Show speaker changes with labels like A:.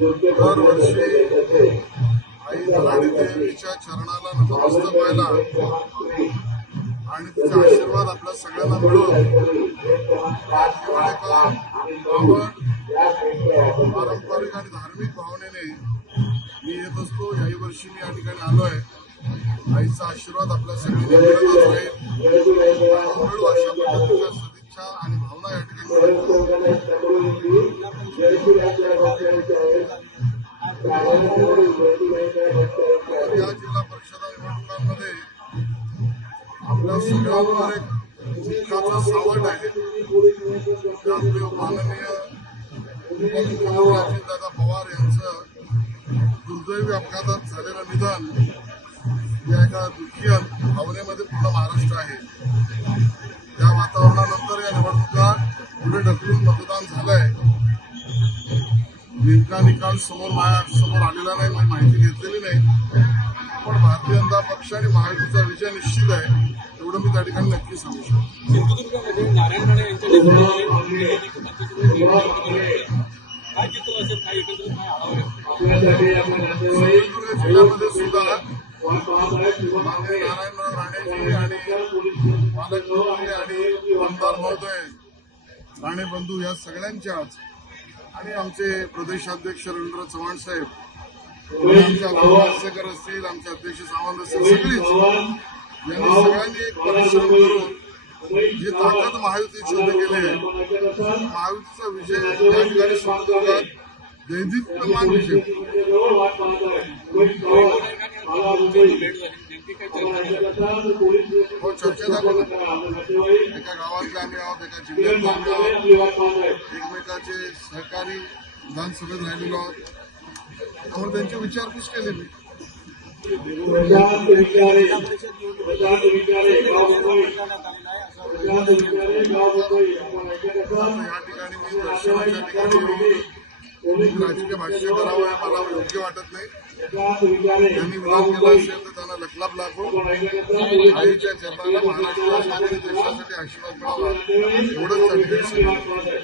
A: दरवर्षी आई धनाडी देवीच्या चरणाला नमस्त व्हायला आणि तिचा आशीर्वाद आपल्या सगळ्यांना मिळून आवड पारंपरिक आणि धार्मिक भावनेने मी येत असतो. याही वर्षी मी या ठिकाणी आलोय. आईचा आशीर्वाद आपल्या सगळ्यांनी मिळतच राहील. मिळू अशा पद्धतीच्या सदिच्छा या जिल्हा परिषद निवडणुकांमध्ये आपल्या सगळ्यांवर एक दुःखाचा सावट आहे. त्यामुळे माननीय उपमुख्यमंत्री अजितदादा पवार यांचं दुर्दैवी अपघातात झालेलं निधन या एका दुःखी भावनेमध्ये पूर्ण महाराष्ट्र आहे. त्या वातावरणानंतर या निवडणुका पुढे ढकलून मतदान झालंय. नेमका निकाल समोर समोर आलेला नाही मी माहिती घेतलेली नाही. पण भारतीय जनता पक्ष आणि महायुतीचा विजय निश्चित आहे एवढं मी त्या ठिकाणी नक्की सांगू शकतो.
B: नारायण राणे यांच्या
A: सिंधुदुर्ग जिल्ह्यामध्ये सुद्धा नारायणराव राणेजी आणि पालकमंत्री आणि आमदार महोदय राणे बंधू या सगळ्यांच्याच आणि आमचे प्रदेशाध्यक्ष रवींद्र चव्हाण साहेब आमचे वारसेकर असतील आमचे अध्यक्ष सावंत असतील सगळीच यांनी सगळ्यांनी एक परिश्रम करून जी ताकद महायुतीत सिद्ध केली आहे महायुतीचा विजय या ठिकाणी सिंधुदुर्गात दैदिप्यमान विजय.
B: झाली
A: हो चर्चा झाली ना. एका गावातले आम्ही आहोत एका जिल्ह्यातले आम्ही आहोत. एकमेकाचे सहकारी विधानसभेत राहिलेलो आहोत. त्यामुळे त्यांची विचारपूस केली मी या ठिकाणी मी दर्शनाच्या ठिकाणी येऊन राजकीय भाष्य करावं हे मला योग्य वाटत नाही. त्यांनी विरोध केला असेल तर त्यांना लखलाप लागून आईच्या जन्माला महाराष्ट्रासाठी देशासाठी आशीर्वाद मिळावा. एवढंच सांगितलं.